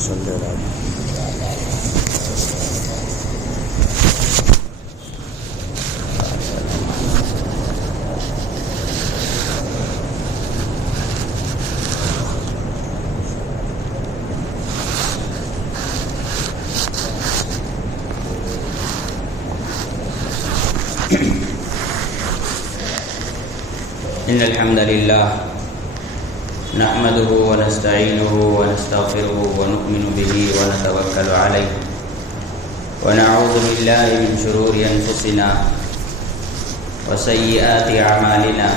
صل على إن الحمد لله نحمده ونستعينه ونستغفره ونؤمن به ونتوكل عليه ونعوذ بالله من شرور أنفسنا وسيئات أعمالنا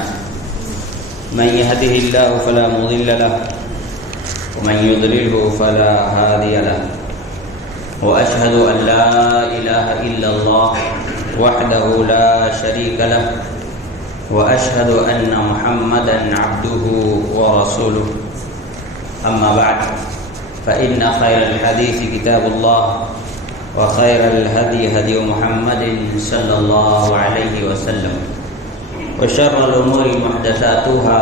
من يهده الله فلا مضل له ومن يضلله فلا هادي له وأشهد أن لا إله إلا الله وحده لا شريك له وأشهد أن محمدًا عبده ورسوله أما بعد فإن خير الحديث كتاب الله وخير الهدي هدي محمد صلى الله عليه وسلم وشر الأمور محدثاتها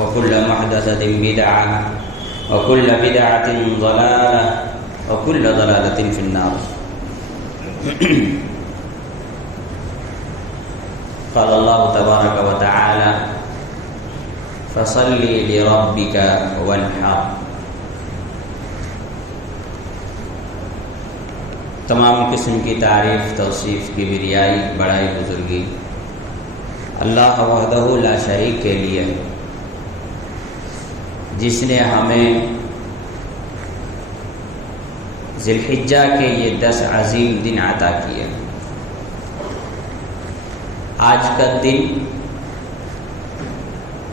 وكل محدثة بدعة وكل بدعة ضلالة وكل ضلالة في النار. قال الله تبارك وتعالى فصل لربك وانحر. تمام قسم کی تعریف توصیف کی بریائی بڑائی بزرگی اللہ وحدہ لا شریک کے لیے ہے، جس نے ہمیں ذی الحجہ کے یہ 10 عظیم دن عطا کیے. آج کا دن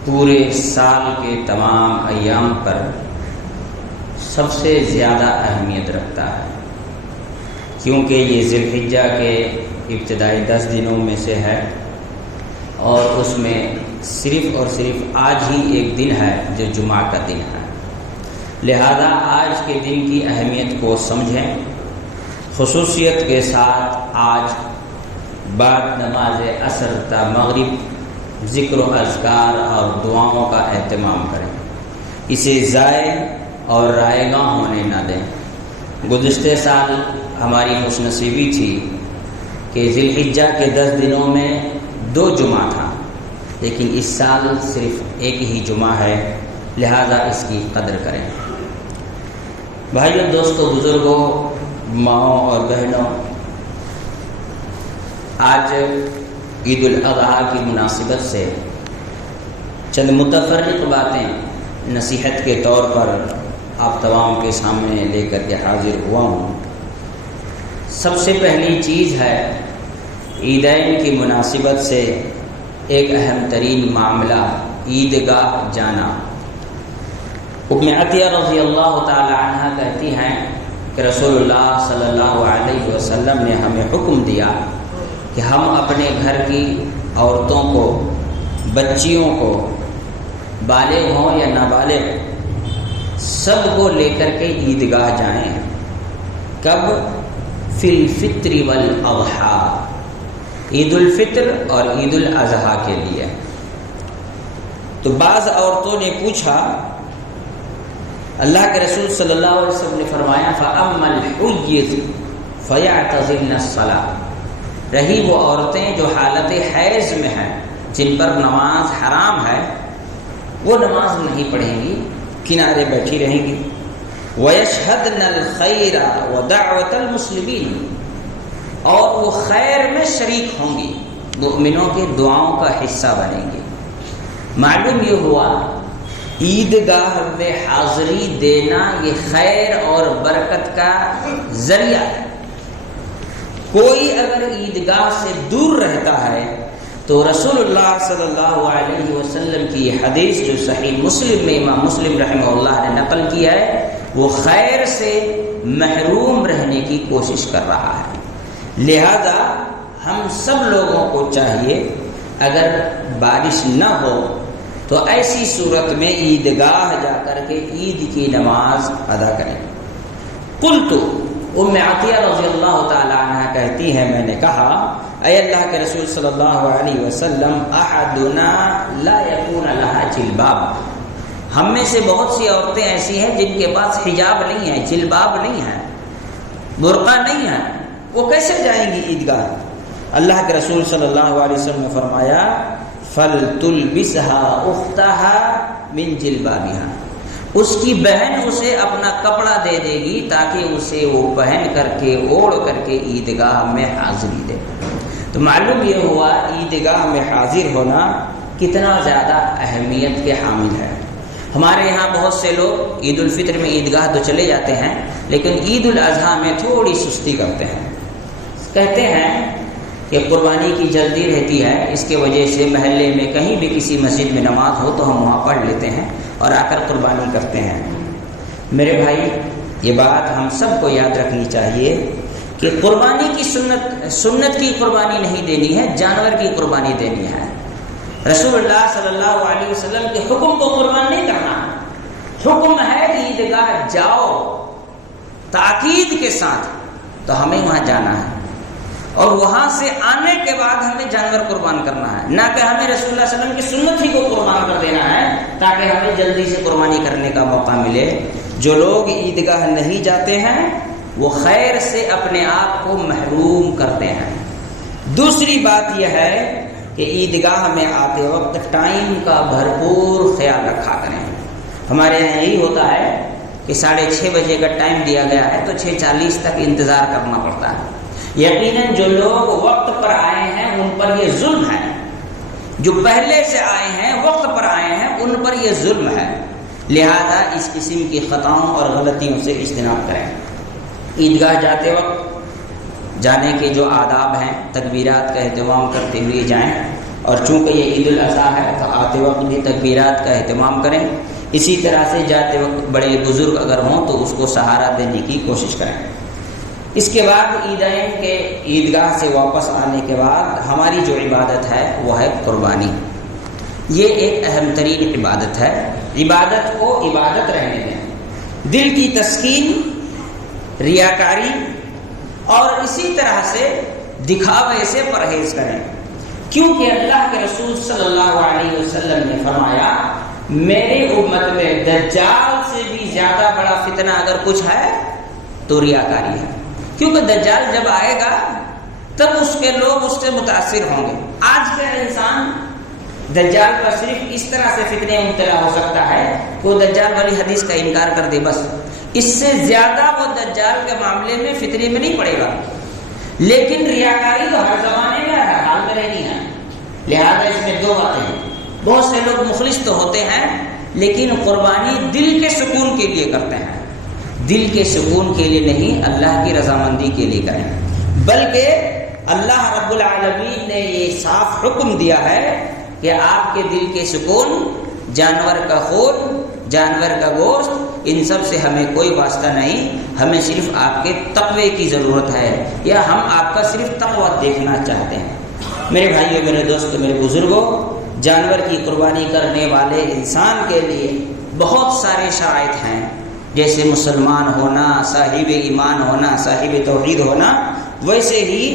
پورے سال کے تمام ایام پر سب سے زیادہ اہمیت رکھتا ہے، کیونکہ یہ ذی الحجہ کے ابتدائی 10 دنوں میں سے ہے اور اس میں صرف اور صرف آج ہی ایک دن ہے جو جمعہ کا دن ہے. لہذا آج کے دن کی اہمیت کو سمجھیں. خصوصیت کے ساتھ آج بعد نماز عصر تا مغرب ذکر و اذکار اور دعاؤں کا اہتمام کریں. اسے ضائع اور رائے گاں ہونے نہ دیں. گزشتہ سال ہماری خوش نصیبی تھی کہ ذی الحجہ کے 10 دنوں میں 2 جمعہ تھا، لیکن اس سال صرف ایک ہی جمعہ ہے، لہذا اس کی قدر کریں. بھائیوں، دوستوں، بزرگوں، ماؤں اور بہنوں، آج عید الاضحیٰ کی مناسبت سے چند متفرق باتیں نصیحت کے طور پر آپ تمام کے سامنے لے کر کے حاضر ہوا ہوں. سب سے پہلی چیز ہے عیدین کی مناسبت سے ایک اہم ترین معاملہ عیدگاہ جانا. ام عطیہ رضی اللہ تعالی عنہ کہتی ہیں کہ رسول اللہ صلی اللہ علیہ وسلم نے ہمیں حکم دیا کہ ہم اپنے گھر کی عورتوں کو، بچیوں کو، بالغ ہوں یا نابالغ، سب کو لے کر کے عیدگاہ جائیں. کب؟ فی الفطر والاضحیٰ، عید الفطر اور عید الاضحیٰ کے لیے. تو بعض عورتوں نے پوچھا، اللہ کے رسول صلی اللہ علیہ وسلم نے فرمایا فَأَمَّا الْحُيِّضُ فَيَعْتَزِلْنَ الصَّلَاةَ. رہی وہ عورتیں جو حالت حیض میں ہیں، جن پر نماز حرام ہے، وہ نماز نہیں پڑھیں گی، کنارے بیٹھی رہیں گی. وَيَشْهَدْنَ الْخَيْرَ وَدَعْوَةَ الْمُسْلِمِينَ، اور وہ خیر میں شریک ہوں گی، مؤمنوں کے دعاؤں کا حصہ بنیں گی. معلوم یہ ہوا عیدگاہ میں حاضری دینا یہ خیر اور برکت کا ذریعہ ہے. کوئی اگر عیدگاہ سے دور رہتا ہے تو رسول اللہ صلی اللہ علیہ وسلم کی یہ حدیث جو صحیح مسلم میں امام مسلم رحمہ اللہ نے نقل کی ہے، وہ خیر سے محروم رہنے کی کوشش کر رہا ہے. لہذا ہم سب لوگوں کو چاہیے اگر بارش نہ ہو تو ایسی صورت میں عیدگاہ جا کر کے عید کی نماز ادا کریں. قلت، ام عطیہ رضی اللہ تعالی عنہ کہتی ہیں، میں نے کہا اے اللہ کے رسول صلی اللہ علیہ وسلم، احدنا لا یکون لها جلباب، ہم میں سے بہت سی عورتیں ایسی ہیں جن کے پاس حجاب نہیں ہے، جلباب نہیں ہے، برقع نہیں ہے، وہ کیسے جائیں گی عیدگاہ؟ اللہ کے رسول صلی اللہ علیہ وسلم نے فرمایا فَلْتُلْبِسْهَا أُخْتَهَا مِنْ جِلْبَابِهَا، اس کی بہن اسے اپنا کپڑا دے دے گی تاکہ اسے وہ پہن کر کے اوڑھ کر کے عیدگاہ میں حاضری دے۔ تو معلوم یہ ہوا عیدگاہ میں حاضر ہونا کتنا زیادہ اہمیت کے حامل ہے۔ ہمارے یہاں بہت سے لوگ عید الفطر میں عیدگاہ تو چلے جاتے ہیں، لیکن عید الاضحیٰ میں تھوڑی سستی کرتے ہیں، کہتے ہیں کہ قربانی کی جلدی رہتی ہے، اس کے وجہ سے محلے میں کہیں بھی کسی مسجد میں نماز ہو تو ہم وہاں پڑھ لیتے ہیں اور آ کر قربانی کرتے ہیں۔ میرے بھائی، یہ بات ہم سب کو یاد رکھنی چاہیے کہ قربانی کی سنت کی قربانی نہیں دینی ہے، جانور کی قربانی دینی ہے۔ رسول اللہ صلی اللہ علیہ وسلم کے حکم کو قربان نہیں کرنا، حکم ہے عیدگاہ جاؤ تاکید کے ساتھ، تو ہمیں وہاں جانا ہے اور وہاں سے آنے کے بعد ہمیں جانور قربان کرنا ہے، نہ کہ ہمیں رسول اللہ صلی اللہ علیہ وسلم کی سنت ہی کو قربان کر دینا ہے تاکہ ہمیں جلدی سے قربانی کرنے کا موقع ملے۔ جو لوگ عیدگاہ نہیں جاتے ہیں وہ خیر سے اپنے آپ کو محروم کرتے ہیں۔ دوسری بات یہ ہے کہ عیدگاہ میں آتے وقت ٹائم کا بھرپور خیال رکھا کریں۔ ہمارے یہاں یہی ہوتا ہے کہ 6:30 بجے کا ٹائم دیا گیا ہے تو 6:40 تک انتظار کرنا پڑتا ہے۔ یقیناً جو لوگ وقت پر آئے ہیں ان پر یہ ظلم ہے، جو پہلے سے آئے ہیں وقت پر آئے ہیں ان پر یہ ظلم ہے، لہذا اس قسم کی خطاؤں اور غلطیوں سے اجتناب کریں۔ عیدگاہ جاتے وقت جانے کے جو آداب ہیں، تکبیرات کا اہتمام کرتے ہوئے جائیں، اور چونکہ یہ عید الاضحیٰ ہے تو آتے وقت بھی تکبیرات کا اہتمام کریں۔ اسی طرح سے جاتے وقت بڑے بزرگ اگر ہوں تو اس کو سہارا دینے کی کوشش کریں۔ اس کے بعد عیدین کے عیدگاہ سے واپس آنے کے بعد ہماری جو عبادت ہے وہ ہے قربانی۔ یہ ایک اہم ترین عبادت ہے، عبادت کو عبادت رہنے دیں، دل کی تسکین، ریاکاری اور اسی طرح سے دکھاوے سے پرہیز کریں، کیونکہ اللہ کے رسول صلی اللہ علیہ وسلم نے فرمایا میرے امت میں دجال سے بھی زیادہ بڑا فتنہ اگر کچھ ہے تو ریاکاری ہے، کیونکہ دجال جب آئے گا تب اس کے لوگ اس سے متاثر ہوں گے۔ آج کا انسان دجال پر صرف اس طرح سے فتنے مبتلا ہو سکتا ہے کہ وہ دجال والی حدیث کا انکار کر دے، بس اس سے زیادہ وہ دجال کے معاملے میں فتنے میں نہیں پڑے گا۔ لیکن ریاکاری تو ہر زمانے میں ہر حال میں رہنی ہے، لہذا اس میں دو باتیں ہیں۔ بہت سے لوگ مخلص تو ہوتے ہیں لیکن قربانی دل کے سکون کے لیے کرتے ہیں، دل کے سکون کے لیے نہیں، اللہ کی رضامندی کے لیے کریں، بلکہ اللہ رب العالمین نے یہ صاف حکم دیا ہے کہ آپ کے دل کے سکون، جانور کا خون، جانور کا گوشت، ان سب سے ہمیں کوئی واسطہ نہیں، ہمیں صرف آپ کے تقوی کی ضرورت ہے، یا ہم آپ کا صرف تقوی دیکھنا چاہتے ہیں۔ میرے بھائیوں، میرے دوستوں، میرے بزرگوں، جانور کی قربانی کرنے والے انسان کے لیے بہت سارے شرائط ہیں، جیسے مسلمان ہونا، صاحب ایمان ہونا، صاحب توحید ہونا، ویسے ہی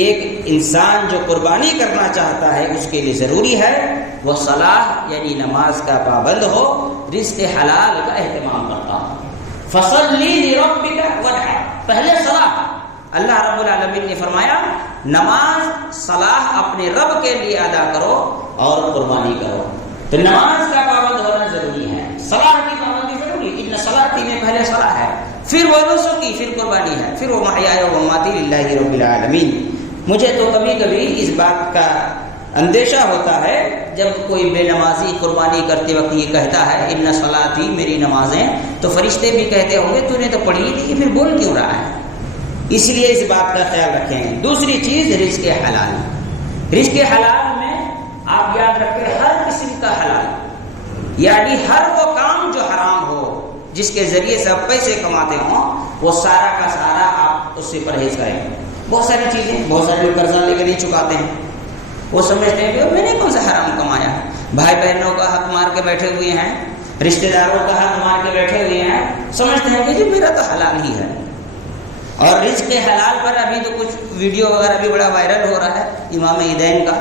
ایک انسان جو قربانی کرنا چاہتا ہے اس کے لیے ضروری ہے وہ صلاح یعنی نماز کا پابند ہو، رزق حلال کا اہتمام کرتا ہو۔ فصلی لربک وانحر، پہلے صلاح۔ اللہ رب العالمین نے فرمایا نماز صلاح اپنے رب کے لیے ادا کرو اور قربانی کرو، تو نماز کا پابند ہونا ضروری ہے، صلاح کی پابندی ضروری ہے۔ ان صلاتی میں پہلے صلاح ہے، پھر وہ نسکی، پھر قربانی ہے، پھر وہ محیای و مماتی للہ رب العالمین۔ مجھے تو کبھی کبھی اس بات کا اندیشہ ہوتا ہے جب کوئی بے نمازی قربانی کرتے وقت یہ کہتا ہے ان صلاتی، میری نمازیں، تو فرشتے بھی کہتے ہوں گے تو نے تو پڑھی تھی، پھر بول کیوں رہا ہے؟ اس لیے اس بات کا خیال رکھیں۔ دوسری چیز رزق حلال۔ رزق حلال میں آپ یاد رکھیں ہر قسم کا حلال، یعنی ہر وہ کام جو حرام ہو، جس کے ذریعے سے آپ پیسے کماتے ہوں، وہ سارا کا سارا آپ اس سے پرہیز کریں۔ بہت ساری چیزیں، بہت سارے لوگ قرضہ لے کے نہیں چکاتے ہیں، وہ سمجھتے ہیں کہ میں نے کون سا حرام کمایا، بھائی بہنوں کا حق مار کے بیٹھے ہوئے ہیں، رشتہ داروں کا حق مار کے بیٹھے ہوئے ہیں، سمجھتے ہیں کہ جی میرا تو حلال ہی ہے۔ اور رزق حلال پر ابھی تو کچھ ویڈیو وغیرہ بھی بڑا وائرل ہو رہا ہے امام عیدین کا،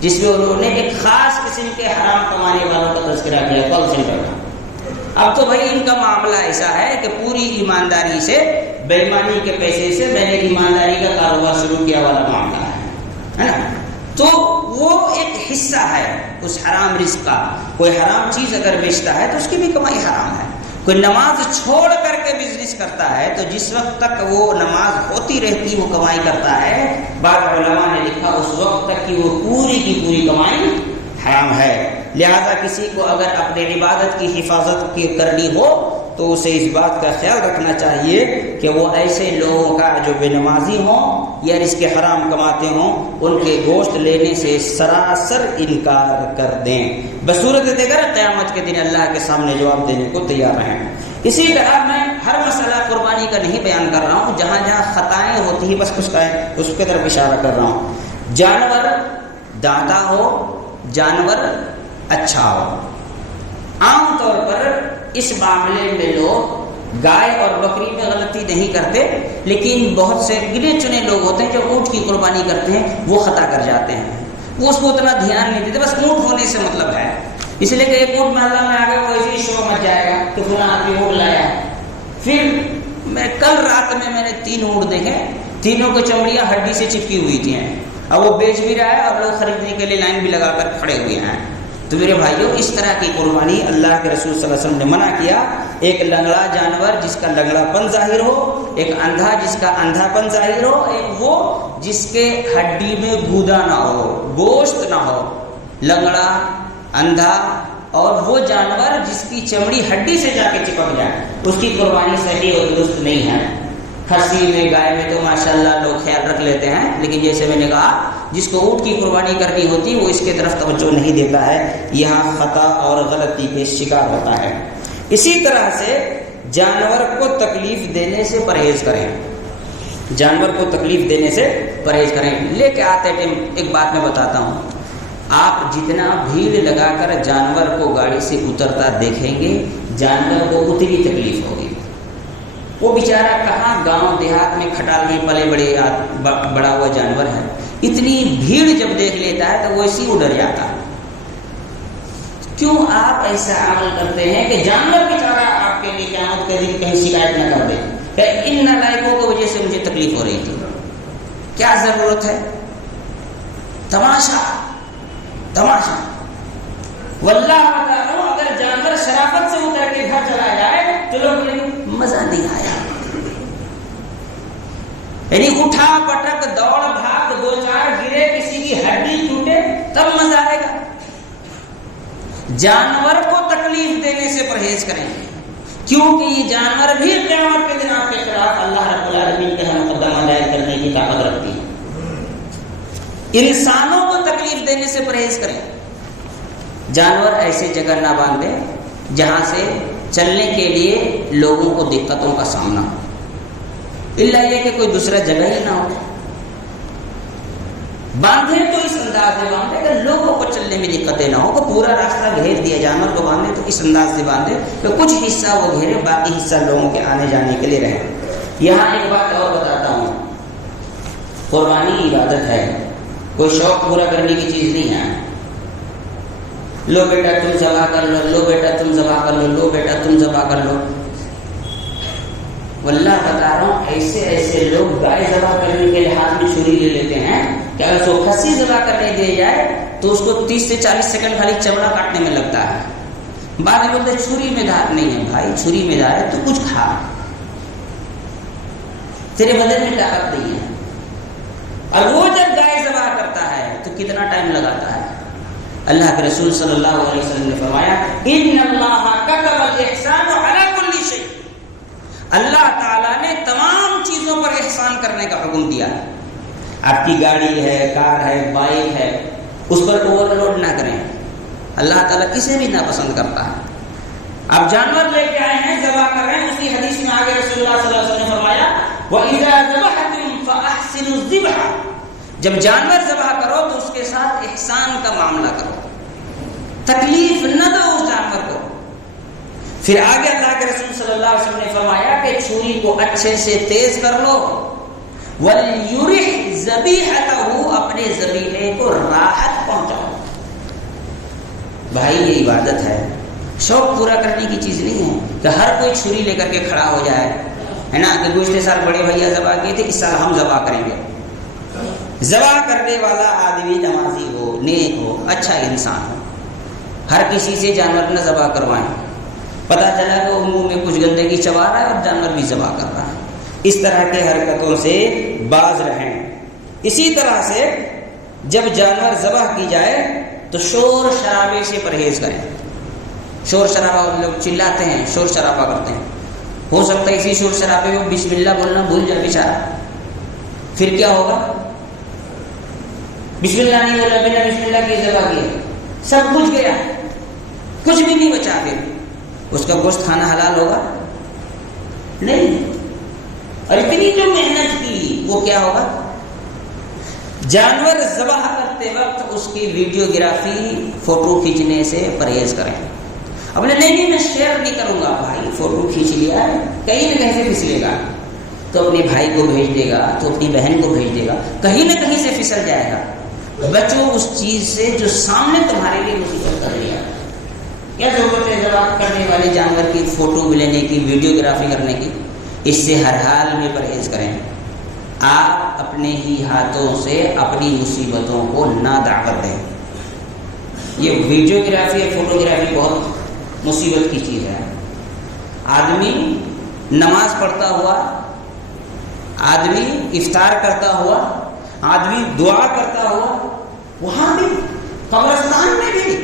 جس میں انہوں نے ایک خاص قسم کے حرام کمانے والوں کا تذکرہ کیا، کال سینٹر کا۔ اب تو بھائی ان کا معاملہ ایسا ہے کہ پوری ایمانداری سے بے ایمانی کے پیسے سے میں نے ایمانداری کا کاروبار شروع کیا والا معاملہ ہے نا. تو وہ ایک حصہ ہے اس حرام رزق کا. کوئی حرام چیز اگر بیچتا ہے تو اس کی بھی کمائی حرام ہے. کوئی نماز چھوڑ کر کے بزنس کرتا ہے تو جس وقت تک وہ نماز ہوتی رہتی وہ کمائی کرتا ہے. بعض علماء نے لکھا اس وقت تک کہ وہ پوری کی پوری کمائی حرام ہے. لہذا کسی کو اگر اپنے عبادت کی حفاظت کی کرنی ہو تو اسے اس بات کا خیال رکھنا چاہیے کہ وہ ایسے لوگوں کا جو بے نمازی ہوں یا رزق حرام کماتے ہوں ان کے گوشت لینے سے سراسر انکار کر دیں. بصورت دیگر قیامت کے دن اللہ کے سامنے جواب دینے کو تیار ہیں. اسی طرح میں ہر مسئلہ قربانی کا نہیں بیان کر رہا ہوں، جہاں جہاں خطائیں ہوتی ہیں بس اس کی طرف اشارہ کر رہا ہوں. جانور دادا ہو، جانور اچھا ہو. عام طور پر اس معاملے میں لوگ گائے اور بکری میں غلطی نہیں کرتے، لیکن بہت سے گنے چنے لوگ ہوتے ہیں جو اونٹ کی قربانی کرتے ہیں وہ خطا کر جاتے ہیں. وہ اس کو اتنا دھیان نہیں دیتے، بس اونٹ ہونے سے مطلب ہے. اس لیے کہ ایک اونٹ محلہ میں آ گیا وہ ایسے ہی شور مچ جائے گا کہ فلاں آدمی اونٹ لایا. پھر میں کل رات میں نے 3 اونٹ دیکھے، تینوں کی چمڑیاں ہڈی سے چپکی ہوئی تھیں. اب وہ بیچ بھی رہا ہے اور لوگ خریدنے کے لیے لائن بھی لگا کر کھڑے ہوئے ہیں. تو میرے بھائیوں اس طرح کی قربانی اللہ کے رسول صلی اللہ علیہ وسلم نے منع کیا. ایک لنگڑا جانور جس کا لنگڑا پن ظاہر ہو، ایک اندھا جس کا اندھا پن ظاہر ہو، ایک وہ جس کے ہڈی میں گودا نہ ہو، گوشت نہ ہو. لنگڑا، اندھا اور وہ جانور جس کی چمڑی ہڈی سے جا کے چپک جائے اس کی قربانی صحیح اور درست نہیں ہے. کھسی میں گائے میں تو ماشاءاللہ لوگ خیال رکھ لیتے ہیں، لیکن جیسے میں نے کہا جس کو اونٹ کی قربانی کرنی ہوتی وہ اس کے طرف توجہ نہیں دیتا ہے، یہاں خطا اور غلطی کے شکار ہوتا ہے. اسی طرح سے جانور کو تکلیف دینے سے پرہیز کریں. جانور کو تکلیف دینے سے پرہیز کریں. لے کے آتے ٹائم ایک بات میں بتاتا ہوں، آپ جتنا بھیڑ لگا کر جانور کو گاڑی سے اترتا دیکھیں گے جانور کو اتنی تکلیف ہوگی. وہ بیچارہ کہاں گاؤں دیہات میں کھٹال میں پلے بڑا ہوا جانور ہے، اتنی بھیڑ جب دیکھ لیتا ہے تو وہ اسی کو ڈر جاتا ہے. کیوں آپ ایسا عمل کرتے ہیں کہ جانور بیچارہ آپ کے لیے قیامت کے دن کہیں شکایت نہ کر دے کہ ان نالائقوں کی وجہ سے مجھے تکلیف ہو رہی تھی؟ کیا ضرورت ہے؟ تماشا تماشا. واللہ بتا رہا ہوں اگر جانور شرافت سے اتر کے گھر چلا جائے تو لوگ مزہ نہیں آیا. یعنی اٹھا پٹک دوڑ بھاگ 2-4 گرے کسی کی ہڈی ٹوٹے تب مزہ آئے گا. جانور کو تکلیف دینے سے پرہیز کریں کیونکہ یہ جانور بھی قیامت کے دن آپ کے خلاف اللہ رب العالمین کے ہاں مقدمہ دائر کرنے کی طاقت رکھتی ہے. انسانوں کو تکلیف دینے سے پرہیز کریں. جانور ایسے جگہ نہ باندھے جہاں سے چلنے کے لیے لوگوں کو دقتوں کا سامنا ہو، الا یہ کہ کوئی دوسرا جگہ ہی نہ ہو. باندھے تو اس انداز سے باندھے کہ لوگوں کو چلنے میں دقتیں نہ ہو. کہ پورا راستہ گھیر دیا جانور کو باندھے تو اس انداز سے باندھے کہ کچھ حصہ وہ گھیرے باقی حصہ لوگوں کے آنے جانے کے لیے رہے. یہاں ایک بات اور بتاتا ہوں، قربانی عبادت ہے، کوئی شوق پورا کرنے کی چیز نہیں ہے. لو بیٹا تم ذبح کر لو، لو بیٹا تم ذبح کر لو، لو بیٹا تم ذبح کر لو. واللہ بتا رہا ہوں ایسے ایسے لوگ گائے ذبح کرنے کے لیے ہاتھ میں چھری لے لیتے ہیں کہ اگر اس کو کھسی ذبح کرنے دے جائے تو اس کو 30 سے 40 سیکنڈ خالی چمڑا کاٹنے میں لگتا ہے. بعد میں بولتے چھری میں دھار نہیں ہے. بھائی چھری میں دھار ہے تو کچھ کھا، تیرے بدن میں طاقت نہیں ہے. اور وہ جب گائے ذبح کرتا ہے تو کتنا ٹائم لگاتا ہے. اللہ کے رسول صلی اللہ علیہ وسلم نے فرمایا ان اللہ کتب الاحسان علی کل شیء. اللہ تعالیٰ نے تمام چیزوں پر احسان کرنے کا حکم دیا ہے. آپ کی گاڑی ہے، کار ہے، بائک ہے، اس پر اوور لوڈ نہ کریں. اللہ تعالیٰ کسے بھی ناپسند کرتا ہے. آپ جانور لے کے آئے ہیں، ذبح کر رہے ہیں، اسی حدیث میں آگے رسول اللہ صلی اللہ علیہ وسلم نے فرمایا وَإِذَا ذَبَحْتُمْ فَأَحْسِنُوا الذِّبْحَ. جب جانور ذبح کرو تو اس کے ساتھ احسان کا معاملہ کرو، تکلیف نہ دو اس جانور کو. پھر آگے اللہ کے رسول صلی اللہ علیہ وسلم نے فرمایا کہ چھری کو اچھے سے تیز کر لو. وَلْيُرِحْ ذَبِيحَتَهُ. اپنے ذبیحے کو راحت پہنچاؤ. بھائی یہ عبادت ہے، شوق پورا کرنے کی چیز نہیں ہے کہ ہر کوئی چھری لے کر کے کھڑا ہو جائے، ہے نا، کہ گزشتہ سال بڑے بھیا ذبح کیے تھے، اس سال ہم ذبح کریں گے۔ ذبح کرنے والا آدمی نمازی ہو، نیک ہو، اچھا انسان ہو، ہر کسی سے جانور نہ ذبح کروائیں۔ پتہ چلا کہ وہ منہ میں کچھ گندگی چبا رہا ہے اور جانور بھی ذبح کر رہا ہے۔ اس طرح کے حرکتوں سے باز رہیں۔ اسی طرح سے جب جانور ذبح کی جائے تو شور شرابے سے پرہیز کریں۔ شور شرابہ، لوگ چلاتے ہیں، شور شرابہ کرتے ہیں، ہو سکتا ہے اسی شور شرابے میں بسم اللہ بولنا بھول جائے بیچارہ، پھر کیا ہوگا؟ بسم اللہ نہیں بولا، بنا بسم اللہ کی ذبح کیا، سب کچھ گیا، کچھ بھی نہیں بچا، پھر اس کا گوشت کھانا حلال ہوگا نہیں؟ اور اتنی جو محنت کی وہ کیا ہوگا؟ جانور ذبح کرتے وقت اس کی ویڈیوگرافی، فوٹو کھینچنے سے پرہیز کریں۔ اپنے نہیں میں شیئر نہیں کروں گا، بھائی فوٹو کھینچ لیا ہے، کہیں نہ کہیں سے پھسلے گا تو اپنے بھائی کو بھیج دے گا، تو اپنی بہن کو بھیج دے گا، کہیں نہ کہیں سے پھسل جائے گا۔ بچو اس چیز سے جو سامنے تمہارے لیے مصیبت کر رہی ہے۔ کیا ضرورت ہے ذبح کرنے والے جانور کی فوٹو لینے کی، ویڈیوگرافی کرنے کی؟ اس سے ہر حال میں پرہیز کریں۔ آپ اپنے ہی ہاتھوں سے اپنی مصیبتوں کو نہ دعوت دیں۔ یہ ویڈیوگرافی اور فوٹوگرافی بہت مصیبت کی چیز ہے۔ آدمی نماز پڑھتا ہوا، آدمی افطار کرتا ہوا، آدمی دعا کرتا ہوا، وہاں بھی قبرستان میں بھی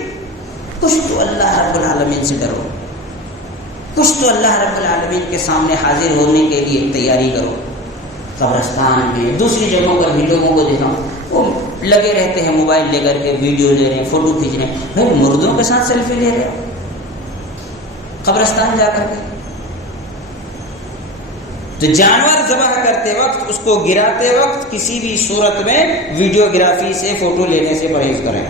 کچھ تو اللہ رب العالمین سے ڈرو، کچھ تو اللہ رب العالمین کے سامنے حاضر ہونے کے لیے تیاری کرو۔ قبرستان میں، دوسری جگہوں پر بھی لوگوں کو دیکھا وہ لگے رہتے ہیں موبائل لے کر کے، ویڈیو لے رہے ہیں، فوٹو کھینچ رہے ہیں۔ بھائی مردوں کے ساتھ سیلفی لے رہے ہیں قبرستان جا کر کے۔ تو جانور ذبح کرتے وقت، اس کو گراتے وقت کسی بھی صورت میں ویڈیوگرافی سے، فوٹو لینے سے پرہیز کریں۔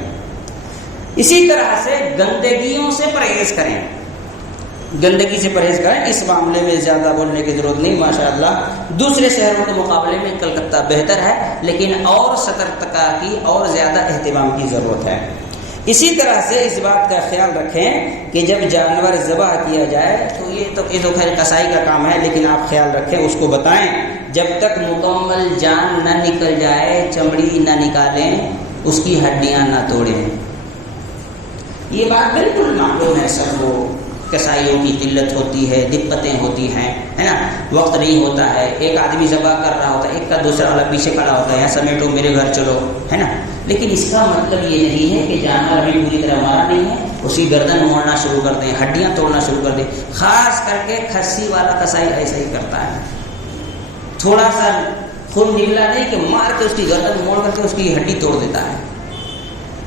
اسی طرح سے گندگیوں سے پرہیز کریں، گندگی سے پرہیز کریں۔ اس معاملے میں زیادہ بولنے کی ضرورت نہیں، ماشاءاللہ دوسرے شہروں کے مقابلے میں کلکتہ بہتر ہے، لیکن اور سترکتا کی اور زیادہ اہتمام کی ضرورت ہے۔ اسی طرح سے اس بات کا خیال رکھیں کہ جب جانور ذبح کیا جائے تو یہ تو خیر کسائی کا کام ہے، لیکن آپ خیال رکھیں، اس کو بتائیں جب تک مکمل جان نہ نکل جائے، چمڑی نہ نکالیں، اس کی ہڈیاں نہ توڑیں۔ یہ بات بالکل معلوم ہے سب کو، کسائیوں کی قلت ہوتی ہے، دقتیں ہوتی ہیں، ہے نا، وقت نہیں ہوتا ہے، ایک آدمی ذبح کر رہا ہوتا ہے، ایک کا دوسرا والا پیچھے کھڑا ہوتا ہے، یہاں سمیٹو میرے گھر چلو، ہے نا۔ لیکن اس کا مطلب یہ نہیں ہے کہ جانور ابھی پوری طرح مارا نہیں ہے، اس کی گردن موڑنا شروع کر دیں، ہڈیاں توڑنا شروع کر دیں۔ خاص کر کے کھسی والا کسائی ایسا ہی کرتا ہے، تھوڑا سا خون نکلا نہیں کہ مار کے اس کی گردن موڑ کر کے اس کی ہڈی توڑ دیتا ہے۔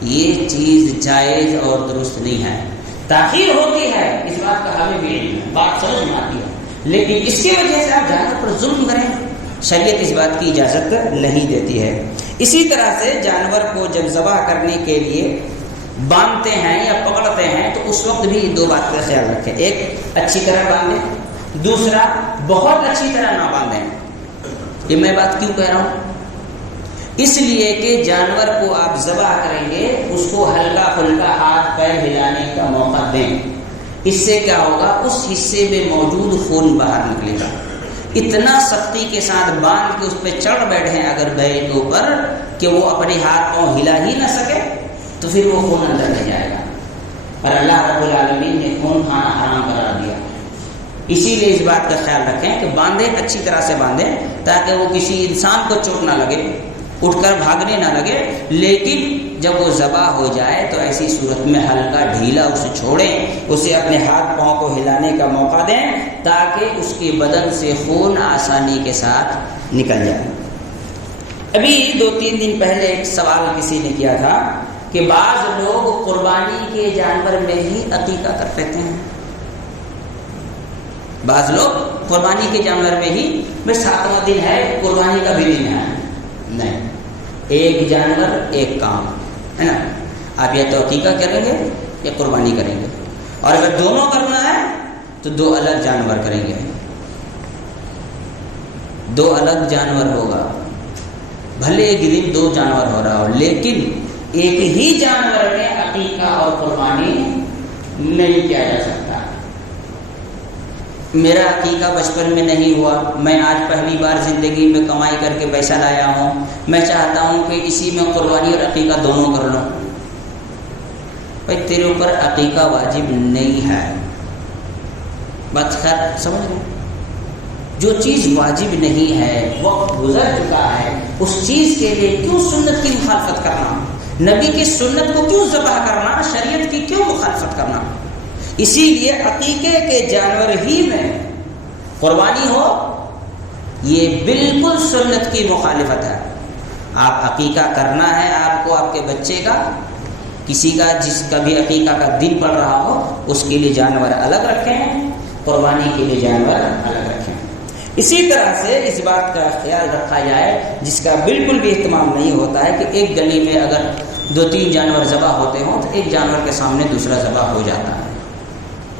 یہ چیز جائز اور درست نہیں ہے۔ تاخیر ہوتی ہے، اس بات کا ہمیں بھی علم ہے، بات سمجھ میں آتی ہے، لیکن اس کی وجہ سے آپ جانور پر ظلم کریں، شریعت اس بات کی اجازت نہیں دیتی ہے۔ اسی طرح سے جانور کو جب ذبح کرنے کے لیے باندھتے ہیں یا پکڑتے ہیں تو اس وقت بھی دو بات کا خیال رکھیں، ایک اچھی طرح باندھیں، دوسرا بہت اچھی طرح نہ باندھیں۔ یہ میں بات کیوں کہہ رہا ہوں؟ اس لیے کہ جانور کو آپ ذبح کریں گے، اس کو ہلکا پھلکا ہاتھ پیر ہلانے کا موقع دیں، اس سے کیا ہوگا، اس حصے میں موجود خون باہر نکلے گا۔ اتنا سختی کے ساتھ باندھ کے اس پہ چڑھ بیٹھے اگر بیل کے اوپر کہ وہ اپنے ہاتھ پاؤں ہلا ہی نہ سکے تو پھر وہ خون اندر نہیں جائے گا، اور اللہ رب العالمین نے خون کھانا حرام قرار دیا۔ اسی لیے اس بات کا خیال رکھیں کہ باندھیں، اچھی طرح سے باندھیں تاکہ وہ کسی انسان کو چوٹ نہ لگے، اٹھ کر بھاگنے نہ لگے، لیکن جب وہ ذبح ہو جائے تو ایسی صورت میں ہلکا ڈھیلا اسے چھوڑیں، اسے اپنے ہاتھ پاؤں کو ہلانے کا موقع دیں تاکہ اس کے بدن سے خون آسانی کے ساتھ نکل جائے۔ ابھی 2-3 دن پہلے ایک سوال کسی نے کیا تھا کہ بعض لوگ قربانی کے جانور میں ہی عقیقہ کر لیتے ہیں، بعض لوگ قربانی کے جانور میں ہی، بس 7واں دن ہے قربانی کا بھی دن ہے، نہیں، ایک جانور ایک کام ہے نا، آپ یا تو عقیقہ کریں گے یا قربانی کریں گے، اور اگر دونوں کرنا ہے تو 2 الگ جانور کریں گے، 2 الگ جانور ہوگا، بھلے ایک دن 2 جانور ہو رہا ہو، لیکن ایک ہی جانور میں عقیقہ اور قربانی نہیں کیا جا سکتا. میرا عقیقہ بچپن میں نہیں ہوا، میں آج پہلی بار زندگی میں کمائی کر کے پیسہ لایا ہوں، میں چاہتا ہوں کہ اسی میں قربانی اور عقیقہ دونوں کر لوں. بھائی تیرے اوپر عقیقہ واجب نہیں ہے. بات خیر سمجھ رہے ہیں؟ جو چیز واجب نہیں ہے، وقت گزر چکا ہے، اس چیز کے لیے کیوں سنت کی مخالفت کرنا؟ نبی کی سنت کو کیوں ذبح کرنا؟ شریعت کی کیوں مخالفت کرنا؟ اسی لیے عقیقے کے جانور ہی میں قربانی ہو، یہ بالکل سنت کی مخالفت ہے. آپ عقیقہ کرنا ہے آپ کو، آپ کے بچے کا، کسی کا جس کا بھی عقیقہ کا دن پڑ رہا ہو، اس کے لیے جانور الگ رکھے ہیں، قربانی کے لیے جانور الگ رکھے ہیں. اسی طرح سے اس بات کا خیال رکھا جائے جس کا بالکل بھی اہتمام نہیں ہوتا ہے کہ ایک گلی میں اگر 2-3 جانور ذبح ہوتے ہوں تو ایک جانور کے سامنے دوسرا ذبح ہو جاتا ہے.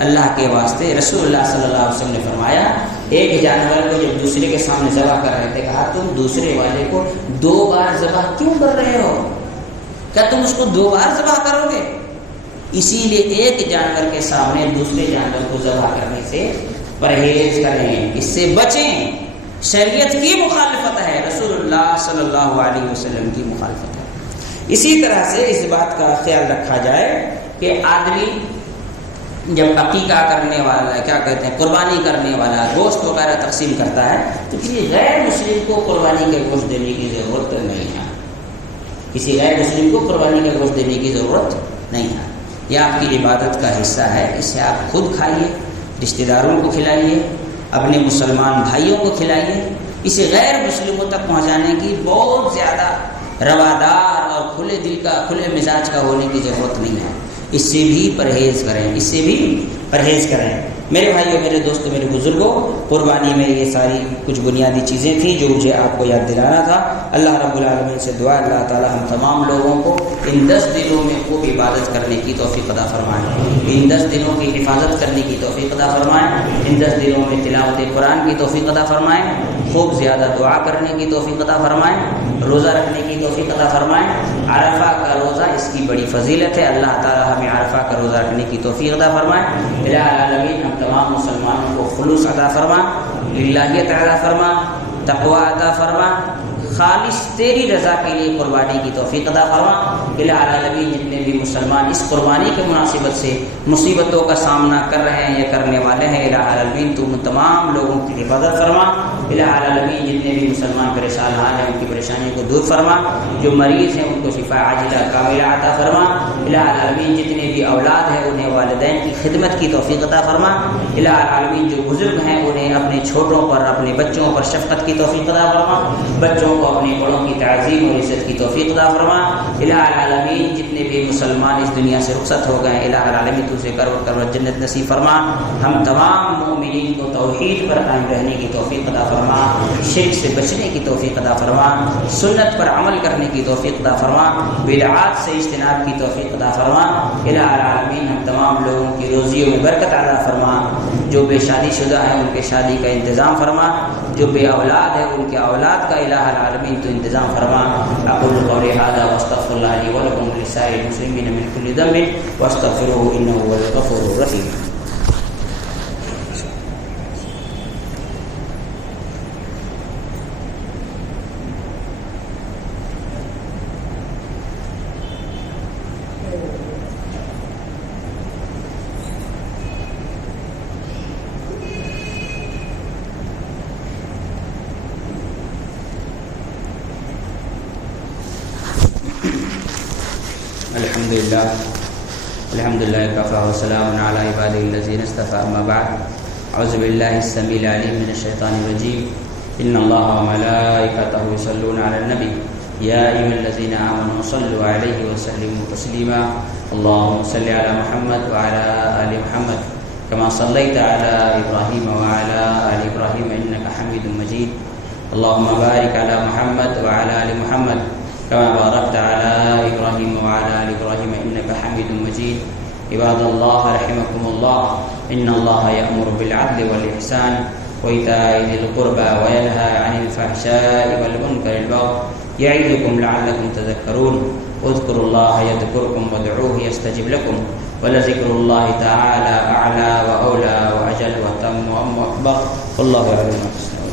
اللہ کے واسطے رسول اللہ صلی اللہ علیہ وسلم نے فرمایا، ایک جانور کو جب دوسرے کے سامنے ذبح کر رہے تھے، کہا تم دوسرے والے کو 2 بار ذبح کیوں کر رہے ہو؟ کیا تم اس کو 2 بار ذبح کرو گے؟ اسی لیے ایک جانور کے سامنے دوسرے جانور کو ذبح کرنے سے پرہیز کریں، اس سے بچیں. شریعت کی مخالفت ہے، رسول اللہ صلی اللہ علیہ وسلم کی مخالفت ہے. اسی طرح سے اس بات کا خیال رکھا جائے کہ آدمی جب عقیقہ کرنے والا، کیا کہتے ہیں، قربانی کرنے والا گوشت وغیرہ تقسیم کرتا ہے تو کسی غیر مسلم کو قربانی کا گوشت دینے کی ضرورت نہیں ہے. کسی غیر مسلم کو قربانی کا گوشت دینے کی ضرورت نہیں ہے. یہ آپ کی عبادت کا حصہ ہے، اسے آپ خود کھائیے، رشتہ داروں کو کھلائیے، اپنے مسلمان بھائیوں کو کھلائیے. اسے غیر مسلموں تک پہنچانے کی بہت زیادہ روادار اور کھلے دل کا، کھلے مزاج کا ہونے کی ضرورت نہیں ہے. اس سے بھی پرہیز کریں، اس سے بھی پرہیز کریں. میرے بھائیوں، میرے دوستوں، میرے بزرگوں، قربانی میں یہ ساری کچھ بنیادی چیزیں تھیں جو مجھے آپ کو یاد دلانا تھا. اللہ رب العالمین سے دعا، اللہ تعالی ہم تمام لوگوں کو ان 10 دنوں میں خوب عبادت کرنے کی توفیق عطا فرمائیں، ان 10 دنوں کی حفاظت کرنے کی توفیق عطا فرمائیں، ان 10 دنوں میں تلاوت قرآن کی توفیق عطا فرمائیں، خوب زیادہ دعا کرنے کی توفیق عطا فرمائیں، روزہ رکھنے کی توفیق عطا فرمائیں. عرفہ کا روزہ اس کی بڑی فضیلت ہے، اللہ تعالی ہمیں عرفہ کا روزہ رکھنے کی توفیق عطا فرمائیں. الہ العالمین ہم تمام مسلمانوں کو خلوص عطا فرما، للہیت عطا فرما، تقوی عطا فرما، خالص تیری رضا کے لیے قربانی کی توفیق عطا فرما. الہ العالمین جتنے بھی مسلمان اس قربانی کے مناسبت سے مصیبتوں کا سامنا کر رہے ہیں یا کرنے والے ہیں، الہ العالمین تو ان تمام لوگوں کی حفاظت فرما. الہ العالمین جتنے بھی مسلمان پریشان حال ہیں ان کی پریشانیوں کو دور فرما، جو مریض ہیں ان کو شفا عاجلہ کاملہ عطا فرما. الہ العالمین جتنے بھی اولاد ہیں انہیں والدین کی خدمت کی توفیق عطا فرما. الہ العالمین جو بزرگ ہیں انہیں اپنے چھوٹوں پر، اپنے بچوں پر شفقت کی توفیق عطا فرما، بچوں کو اپنے بڑوں کی تعظیم اور عزت کی توفیق عطا فرما. الہ العالمین جتنے بھی مسلمان اس دنیا سے رخصت ہو گئے، الہ العالمین تو سے کروڑ جنت نصیب فرما. ہم تمام مومنین کو توحید پر قائم رہنے کی توفیق عطا فرما، شرک سے بچنے کی توفیق عطا فرما، سنت پر عمل کرنے کی توفیق عطا فرما، بدعات سے اجتناب کی توفیق عطا فرما. الہ العالمین ہم تمام لوگوں کی روزیوں میں برکت عطا فرما. جو بے شادی شدہ ہیں ان کے شادی کا انتظام فرما، جو بے اولاد ہے ان کے اولاد کا الہ العالمین تو انتظام فرما. اقول قولی ھذا واستغفر اللہ لی ولکم ولسائر المسلمین من کل ذنب واستغفروہ انہ هو الغفور الرحیم. الحمد لله كفى وسلام على عباده الذين اصطفى. اما بعد، اعوذ بالله السميع العليم من الشيطان الرجيم. ان الله وملائكته يصلون على النبي يا ايها الذين امنوا صلوا عليه وسلموا تسليما. اللهم صل على محمد وعلى ال محمد كما صليت على ابراهيم وعلى ال ابراهيم انك حميد مجيد. اللهم بارك على محمد وعلى ال محمد كما باركت على إبراهيم وعلى آل إبراهيم إنك حميد مجيد. عباد الله رحمكم الله، إن الله يأمر بالعدل والإحسان وإيتاء ذي القربى وينهى عن الفحشاء والمنكر والبغي يعظكم لعلكم تذكرون. اذکروا اللہ یذکرکم وادعوہ یستجب لکم ولذکر اللہ تعالی اعلی و اولی و اجل و تم و اکبر واللہ یعلم ما تصنعون.